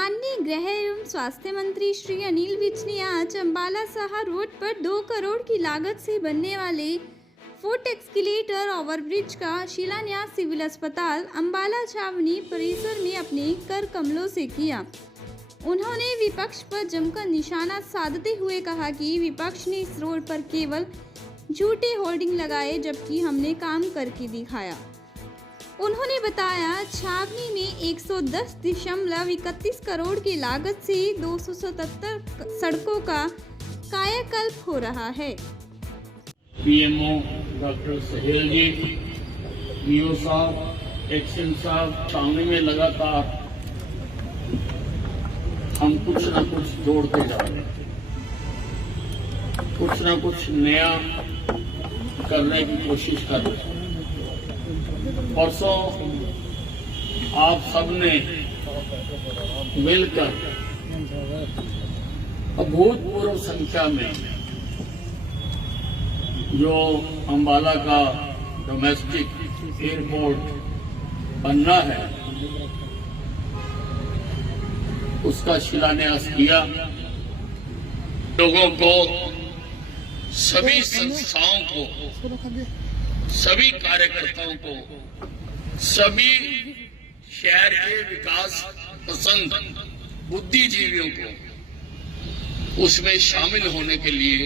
माननीय गृह एवं स्वास्थ्य मंत्री श्री अनिल विज ने आज अम्बाला साहा रोड पर 2 करोड़ की लागत से बनने वाले फुट एस्केलेटर ओवरब्रिज का शिलान्यास सिविल अस्पताल अम्बाला छावनी परिसर में अपने कर कमलों से किया। उन्होंने विपक्ष पर जमकर निशाना साधते हुए कहा कि विपक्ष ने इस रोड पर केवल झूठे होर्डिंग लगाए, जबकि हमने काम करके दिखाया। उन्होंने बताया, छावनी में 110.31 करोड़ की लागत से 277 सड़कों का कायाकल्प हो रहा है। PMO doctor Sahel ji, DO साहब, एक्शन साहब, छावनी में लगातार हम कुछ न कुछ जोड़ते जा रहे हैं, कुछ न कुछ नया करने की कोशिश कर रहे हैं। परसों आप सबने मिलकर अभूतपूर्व संख्या में जो अम्बाला का डोमेस्टिक एयरपोर्ट बनना है उसका शिलान्यास किया। लोगों को, सभी संस्थाओं को, सभी कार्यकर्ताओं को, सभी शहर के विकास पसंद बुद्धिजीवियों को उसमें शामिल होने के लिए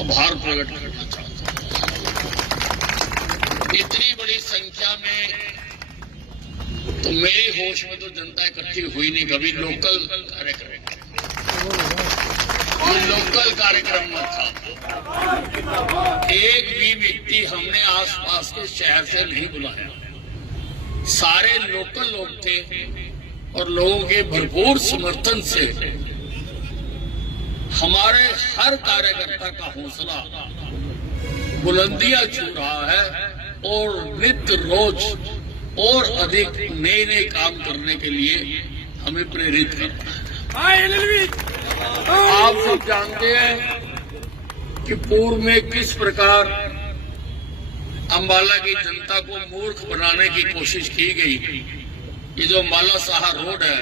आभार प्रकट करना चाहता हूं। इतनी बड़ी संख्या में तो मेरे होश में तो जनता इकट्ठी हुई नहीं कभी। लोकल कार्यक्रम में था। एक भी व्यक्ति हमने आसपास के शहर से नहीं बुलाया, सारे लोकल लोग थे और लोगों के भरपूर समर्थन से हमारे हर कार्यकर्ता का हौसला बुलंदियां छू रहा है और नित्य रोज और अधिक नए नए काम करने के लिए हमें प्रेरित करता है। आप सब जानते हैं कि पूर्व में किस प्रकार अम्बाला की जनता को मूर्ख बनाने की कोशिश की गई। ये जो अम्बाला साहा रोड है,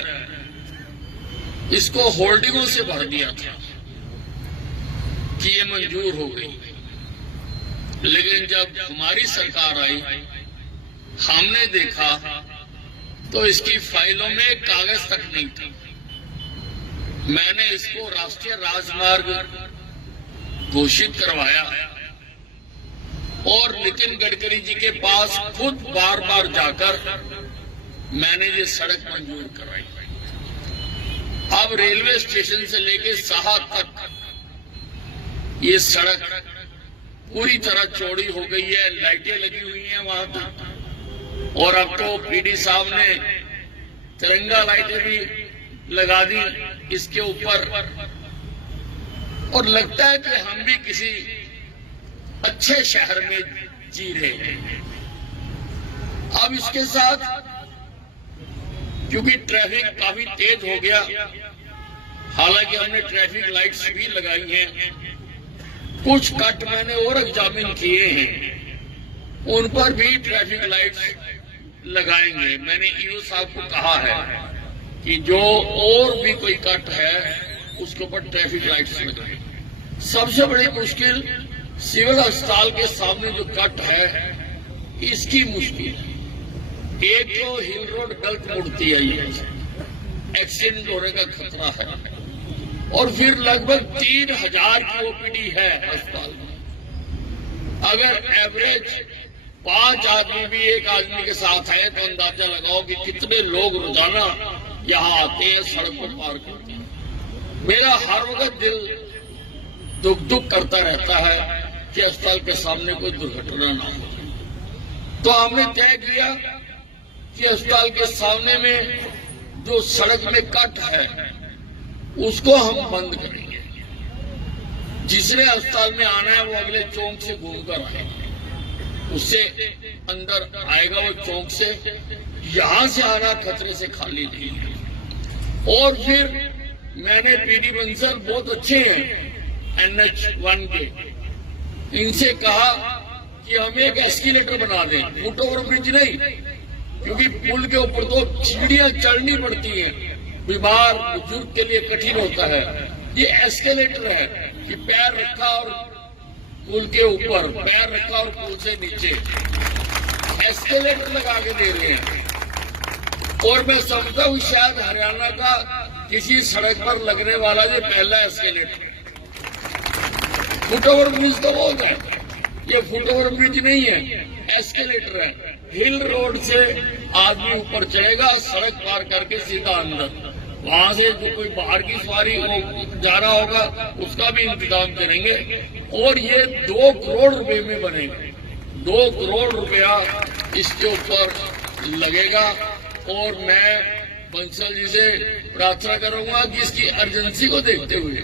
इसको होर्डिंगों से भर दिया था कि ये मंजूर हो गई। लेकिन जब हमारी सरकार आई, हमने देखा तो इसकी फाइलों में कागज तक नहीं था। मैंने इसको राष्ट्रीय राजमार्ग घोषित करवाया और नितिन गडकरी जी के पास खुद बार बार जाकर मैंने ये सड़क मंजूर कराई। अब रेलवे स्टेशन से लेकर साहा तक ये सड़क पूरी तरह चौड़ी हो गई है, लाइटें लगी हुई हैं वहां तक, और अब तो पीडी साहब ने तिरंगा लाइटें भी लगा दी इसके ऊपर, और लगता है कि हम भी किसी अच्छे शहर में जी रहे हैं। अब इसके साथ क्योंकि ट्रैफिक काफी तेज हो गया, हालांकि हमने ट्रैफिक लाइट्स भी लगाई हैं, कुछ कट मैंने और एग्जामिन किए हैं, उन पर भी ट्रैफिक लाइट्स लगाएंगे। मैंने ईओ साहब को कहा है कि जो और भी कोई कट है उसके ऊपर ट्रैफिक लाइट्स लगाएंगे। सबसे बड़ी मुश्किल सिविल अस्पताल के सामने जो कट है इसकी मुश्किल है। एक तो हिल रोड गलत मुड़ती है, ये एक्सीडेंट होने का खतरा है, और फिर लगभग 3000 की ओपीडी है अस्पताल में। अगर एवरेज 5 आदमी भी एक आदमी के साथ है तो अंदाजा लगाओ कि कितने लोग रोजाना यहाँ आते हैं, सड़क पर पार करते हैं। मेरा हर वक्त दिल दुख करता रहता है कि अस्पताल के सामने कोई दुर्घटना ना हो। तो हमने तय किया कि अस्पताल के सामने में जो सड़क में कट है उसको हम बंद करेंगे। जिसने अस्पताल में आना है वो अगले चौक से घूमकर आएगा, उससे अंदर आएगा वो चौक से। यहां से आना खतरे से खाली नहीं है। और फिर मैंने पीडी बंसल बहुत अच्छे हैं NH1 के, इनसे कहा कि हम एक एस्केलेटर बना दें, फुट ओवर ब्रिज नहीं, क्योंकि पुल के ऊपर तो सीढ़ियां चढ़नी पड़ती हैं, बीमार बुजुर्ग के लिए कठिन होता है। ये एस्केलेटर है कि पैर रखा और पुल के ऊपर, पैर रखा और पुल से नीचे, एस्केलेटर लगा के दे रहे हैं। और मैं समझता हूँ शायद हरियाणा का किसी सड़क पर लगने वाला ये पहला एस्केलेटर। फुट ओवर ब्रिज तो हो जाए, ये फुट ओवर ब्रिज नहीं है, एस्केलेटर है। हिल रोड से आदमी ऊपर चढ़ेगा, सड़क पार करके सीधा अंदर, वहां से जो कोई बाहर की सवारी जा रहा होगा उसका भी इंतजाम करेंगे। और ये 2 करोड़ रुपए में बनेगा, 2 करोड़ रुपया इसके ऊपर लगेगा। और मैं बंसल जी से प्रार्थना करूंगा कि इसकी अर्जेंसी को देखते हुए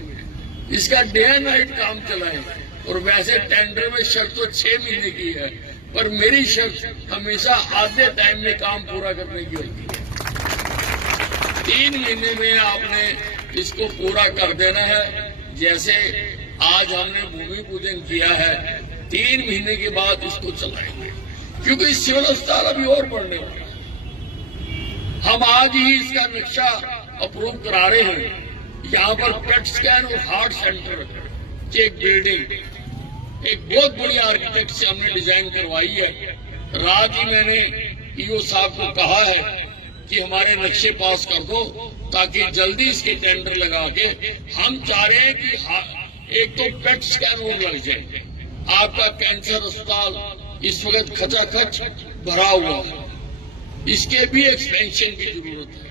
इसका डे एंड नाइट काम चलाएं। और वैसे टेंडर में शर्त तो 6 महीने की है, पर मेरी शर्त हमेशा आधे टाइम में काम पूरा करने की होती है। 3 महीने में आपने इसको पूरा कर देना है। जैसे आज हमने भूमि पूजन किया है, 3 महीने के बाद इसको चलाएंगे, क्योंकि सिविल अस्पताल अभी और बढ़ने वाला है। हम आज ही इसका नक्शा अप्रूव करा रहे हैं। यहाँ पर पेट स्कैन और हार्ट सेंटर की एक बिल्डिंग, एक बहुत बड़ी आर्किटेक्ट से हमने डिजाइन करवाई है। रात ही मैंने ईओ साहब को कहा है कि हमारे नक्शे पास कर दो, ताकि जल्दी इसके टेंडर लगा के, हम चाह रहे हैं कि एक तो पेट स्कैन और लग जाए। आपका कैंसर अस्पताल इस वक्त खचाखच भरा हुआ है, इसके भी एक्सपेंशन की जरूरत है।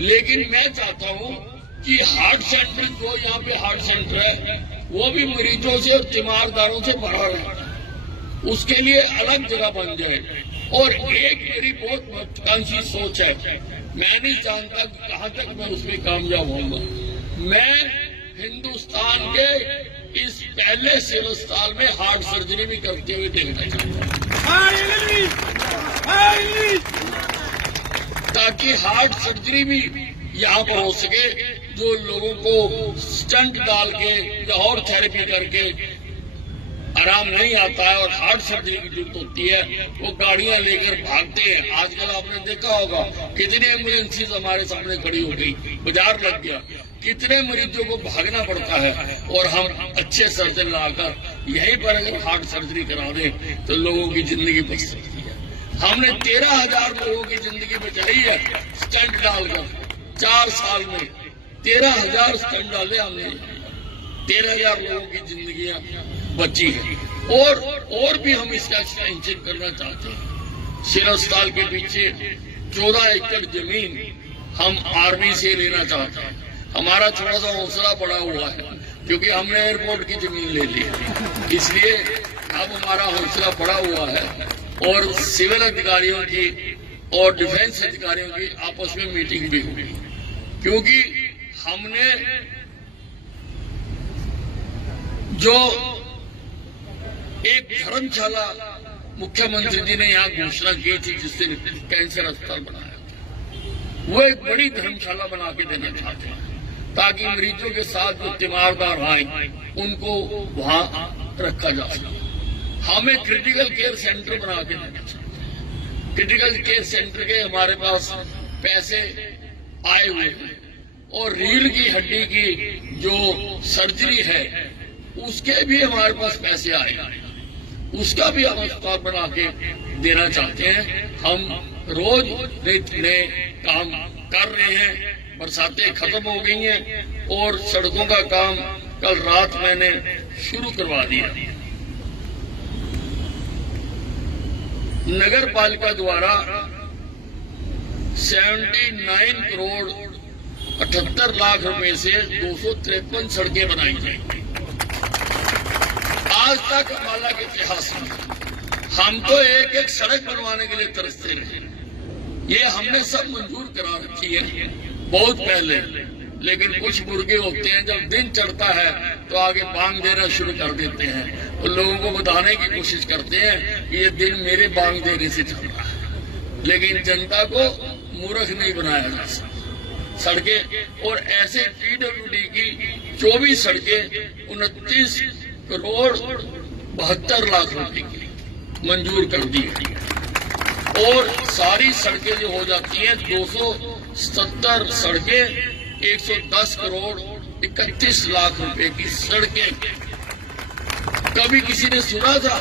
लेकिन मैं चाहता हूं कि हार्ट सेंटर, जो यहाँ पे हार्ट सेंटर है, वो भी मरीजों से और तीमारदारों से भरा रहे, उसके लिए अलग जगह बन जाए। और एक मेरी बहुत महत्वाकांक्षी सोच है, मैं नहीं जानता कहां तक मैं उसमें कामयाब होऊंगा। मैं हिंदुस्तान के इस पहले सिविल अस्पताल में हार्ट सर्जरी भी करते हुए देखना चाहता हूं, ताकि हार्ट सर्जरी भी यहाँ पर हो सके। जो लोगों को स्टंट डाल के या और थेरेपी करके आराम नहीं आता है और हार्ट सर्जरी की जरूरत होती है, वो गाड़ियां लेकर भागते हैं। आजकल आपने देखा होगा कितनी एम्बुलेंसेज हमारे सामने खड़ी हो गई, बाजार लग गया, कितने मरीजों को भागना पड़ता है। और हम अच्छे सर्जन लाकर यहीं पर अगर हार्ट सर्जरी करा दें तो लोगों की जिंदगी बच सकती है। हमने 13,000 लोगों की जिंदगी बचाई है स्टंट डालकर। 4 साल में 13,000 स्टंट डाले हमने, 13,000 लोगों की जिंदगियां बची है। और भी हम इसका एक्सटेंशन करना चाहते हैं। सिविल अस्पताल के पीछे 14 एकड़ जमीन हम आर्मी से लेना चाहते हैं। हमारा थोड़ा सा हौसला बढ़ा हुआ है, क्योंकि हमने एयरपोर्ट की जमीन ले ली है, इसलिए अब हमारा हौसला बढ़ा हुआ है। और सिविल अधिकारियों की और डिफेंस अधिकारियों की आपस में मीटिंग भी हुई, क्योंकि हमने जो एक धर्मशाला मुख्यमंत्री जी ने यहाँ घोषणा की थी, जिससे कैंसर अस्पताल बनाया था, वो एक बड़ी धर्मशाला बना के देना चाहते हैं, ताकि मरीजों के साथ जो तीमारदार आए उनको वहां रखा जा सके। हमें क्रिटिकल केयर सेंटर बना के देना चाहते हैं। क्रिटिकल केयर सेंटर के हमारे पास पैसे आए हुए हैं, और रीढ़ की हड्डी की जो सर्जरी है उसके भी हमारे पास पैसे आए हैं, उसका भी हम अस्पताल बना के देना चाहते हैं। हम रोज नए काम कर रहे हैं। बरसातें खत्म हो गई हैं और सड़कों का काम कल रात मैंने शुरू करवा दिया। नगर पालिका द्वारा 79 करोड़ 78 लाख रुपए से 253 सड़कें बनाई जाएंगी। आज तक अम्बाला के इतिहास में हम तो एक एक सड़क बनवाने के लिए तरसते हैं। ये हमने सब मंजूर करा रखी है बहुत पहले, लेकिन कुछ मुर्गे होते हैं जब दिन चढ़ता है तो आगे बांग देना शुरू कर देते हैं और लोगों को बताने की कोशिश करते हैं कि ये दिन मेरे बांग देने से चल रहा है, लेकिन जनता को मूर्ख नहीं बनाया जा सकता। सड़कें और ऐसे पीडब्ल्यूडी की 24 सड़कें 29 करोड़ 72 लाख रुपए की मंजूर कर दी है। और सारी सड़कें जो हो जाती हैं 277 सड़कें 110 करोड़ 31 लाख रुपए की सड़कें। कभी किसी ने सुना था?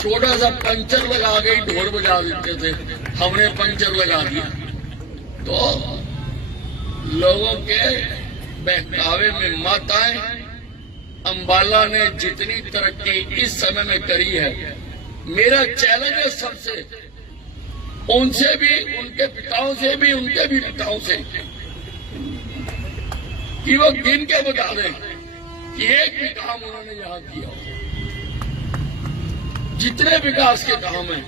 छोटा सा पंचर लगा के ही ढोल बजा देते थे, हमने पंचर लगा दिया। तो लोगों के बहकावे में मत आए। अंबाला ने जितनी तरक्की इस समय में करी है, मेरा चैलेंज है सबसे, उनसे भी, उनके पिताओं से भी, उनके भी पिताओं से, कि वो गिन के बता दें कि एक भी काम उन्होंने यहां किया। जितने विकास के काम हैं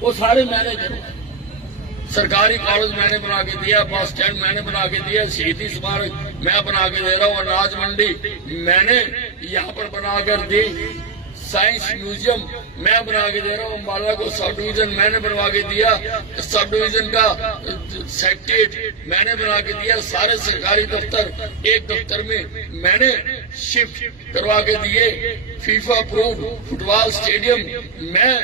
वो सारे मैंने करवाए। सरकारी कॉलेज मैंने बना के दिया, बस स्टैंड मैंने बना के दिया, शहीदी स्मारक मैं बना के दे रहा हूँ, अनाज मंडी मैंने यहाँ पर बनाकर दी, साइंस म्यूजियम मैं बना के दे रहा हूँ, अम्बाला को सब डिवीजन मैंने बनवा के दिया, सब डिवीजन का सेक्रेटरीट मैंने बना के दिया, सारे सरकारी दफ्तर एक दफ्तर में मैंने शिफ्ट करवा के दिए, फीफा अप्रूव्ड फुटबॉल स्टेडियम मैं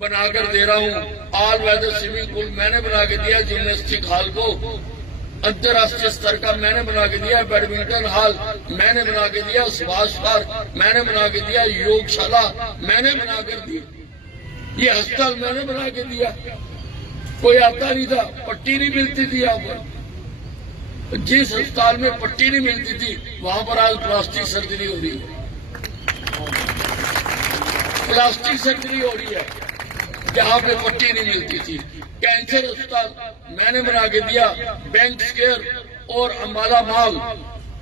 बनाकर दे रहा हूँ, ऑल वेदर स्विमिंग पूल मैंने बना के दिया, जिम्नास्टिक हॉल को अंतर्राष्ट्रीय स्तर का मैंने बना के दिया, बैडमिंटन हॉल मैंने बना के दिया, सुभाष पार्क मैंने बना के दिया, योगशाला मैंने बना कर दी, ये अस्पताल मैंने बना के दिया। कोई आता नहीं था, पट्टी नहीं मिलती थी यहाँ पर, जिस अस्पताल में पट्टी नहीं मिलती थी वहां पर आज प्लास्टिक सर्जरी हो रही है, प्लास्टिक सर्जरी हो रही है जहां पे पट्टी नहीं मिलती थी। कैंसर अस्पताल मैंने बना के दिया, बैंक स्केयर और अम्बाला मॉल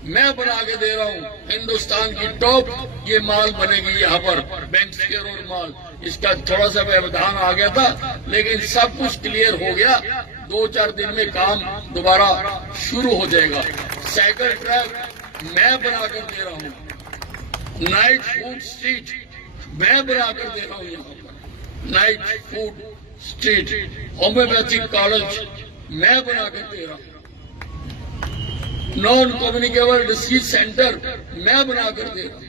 मैं बना के दे रहा हूँ, हिंदुस्तान की टॉप ये मॉल बनेगी यहाँ पर, बैंक स्केयर और मॉल। इसका थोड़ा सा व्यवधान आ गया था, लेकिन सब कुछ क्लियर हो गया, 2-4 दिन में काम दोबारा शुरू हो जाएगा। साइकिल ट्रैक मैं बना कर दे रहा हूँ, नाइट फूड स्ट्रीट मैं बना कर दे रहा हूँ यहाँ पर, night food street, homeopathic college मैं बना कर दे रहा हूँ, नॉन कम्युनिकेबल डिसीज सेंटर मैं बना कर दे रहा हूँ।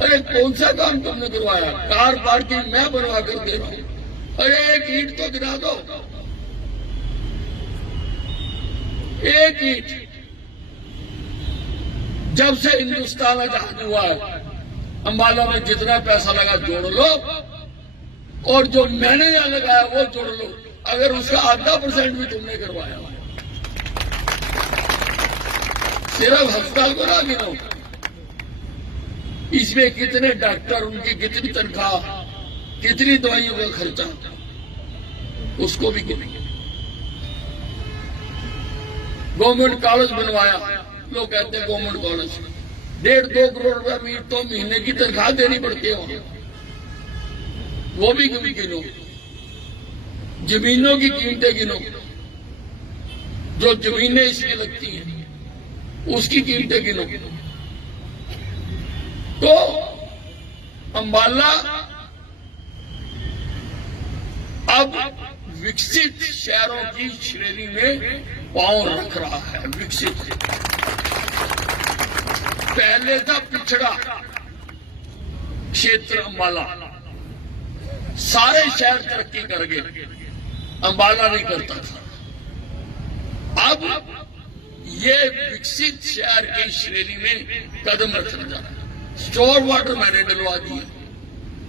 अरे कौन सा काम तुमने करवाया? कार पार्किंग मैं बनवा कर दे रहा हूँ। अरे एक ईंट तो गिरा दो, एक ईंट। जब से हिंदुस्तान आजाद हुआ अम्बाला में जितना पैसा लगा जोड़ लो, और जो मैंने यहां लगाया वो जोड़ लो, अगर उसका 0.5% भी तुमने करवाया, सिर्फ अस्पताल को ना गिनो, इसमें कितने डॉक्टर, उनकी कितनी तनख्वाह, कितनी दवाइयों का खर्चा, उसको भी गिनेंगे। गवर्नमेंट कॉलेज बनवाया, लोग कहते हैं गवर्नमेंट कॉलेज 1.5-2 करोड़ रुपया तो महीने की तनख्वाह देनी पड़ती है वहां, वो भी गिनो। जमीनों की कीमतें गिनो, जो जमीनें इसमें लगती हैं उसकी कीमतें गिनो। तो अम्बाला अब विकसित शहरों की श्रेणी में पांव रख रहा है। विकसित, पहले था पिछड़ा क्षेत्र अम्बाला, सारे शहर तरक्की कर गए, अम्बाला नहीं करता था। अब ये विकसित शहर की श्रेणी में कदम रखना जा रहा है। स्टोर वाटर मैंने डलवा दिए,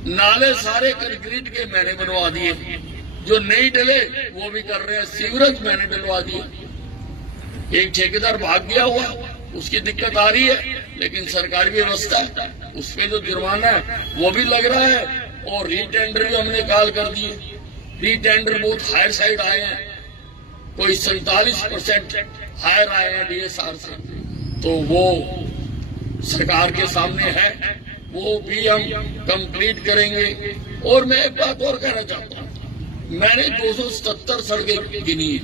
नाले सारे कंक्रीट के मैंने बनवा दिए, जो नहीं डले वो भी कर रहे हैं। सीवरेज मैंने डलवा दिए। एक ठेकेदार भाग गया हुआ, उसकी दिक्कत आ रही है, लेकिन सरकारी व्यवस्था, उसमें जो जुर्माना है वो भी लग रहा है, और रीटेंडर भी हमने कॉल कर दिए। रीटेंडर बहुत हायर साइड आए हैं, कोई 47% हायर आए हैं डीएसआर से, तो वो सरकार के सामने है, वो भी हम कंप्लीट करेंगे। और मैं एक बात और कहना चाहता हूँ, मैंने 277 सड़कें गिनी है,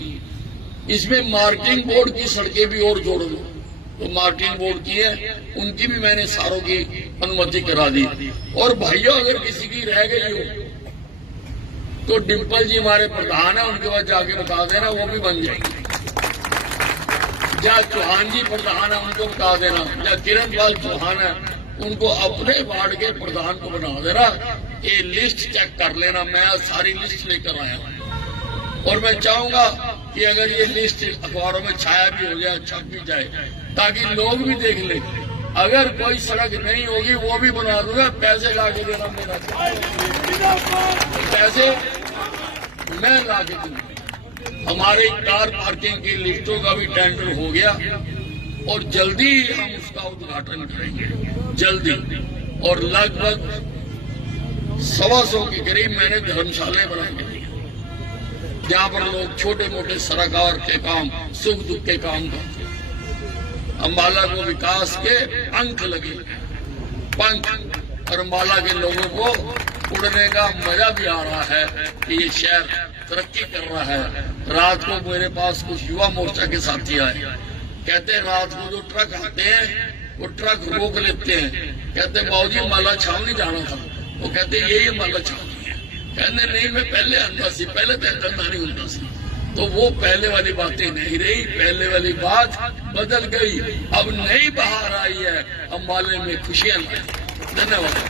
इसमें मार्केटिंग बोर्ड की सड़कें भी और जोड़ लो, तो मार्केटिंग बोर्ड की है, उनकी भी मैंने सारों की अनुमति करा दी। और भाइयों, अगर किसी की रह गई हो तो डिम्पल जी हमारे प्रधान है, उनके पास जाके बता देना, वो भी बन जाएंगे। या चौहान जी प्रधान है, उनको बता देना, या किरण पाल चौहान है, उनको अपने वार्ड के प्रधान को बना देना। ये लिस्ट चेक कर लेना, मैं सारी लिस्ट लेकर आया हूं। और मैं चाहूंगा कि अगर ये लिस्ट अखबारों में छाया भी हो जाए, छप भी जाए, ताकि लोग भी देख ले। अगर कोई सड़क नहीं होगी वो भी बना दूंगा, पैसे ला के देना मेरा, पैसे मैं ला के दूंगा। हमारे कार पार्किंग की लिस्टों का भी टेंडर हो गया और जल्दी हम उसका उद्घाटन करेंगे, जल्दी। और लगभग 125 के करीब मैंने धर्मशालाएं बनाई हैं, जहां पर लोग छोटे मोटे सरोकार के काम, सुख दुख के काम करते हैं। अम्बाला को विकास के पंख लगे, पंख, और अम्बाला के लोगों को उड़ने का मजा भी आ रहा है कि ये शहर तरक्की कर रहा है। रात को मेरे पास कुछ युवा मोर्चा के साथी आए, कहते हैं रात को जो ट्रक आते हैं वो ट्रक रोक लेते हैं, कहते बाबूजी अम्बाला छावनी जाना था। वो कहते यही अम्बाला छावनी है। कहते नहीं, मैं पहले आता सी, पहले धंधा नहीं होता सी। तो वो पहले वाली बातें नहीं रही, पहले वाली बात बदल गई। अब नई बहार आई है, अम्बाले में खुशियां लाई। धन्यवाद।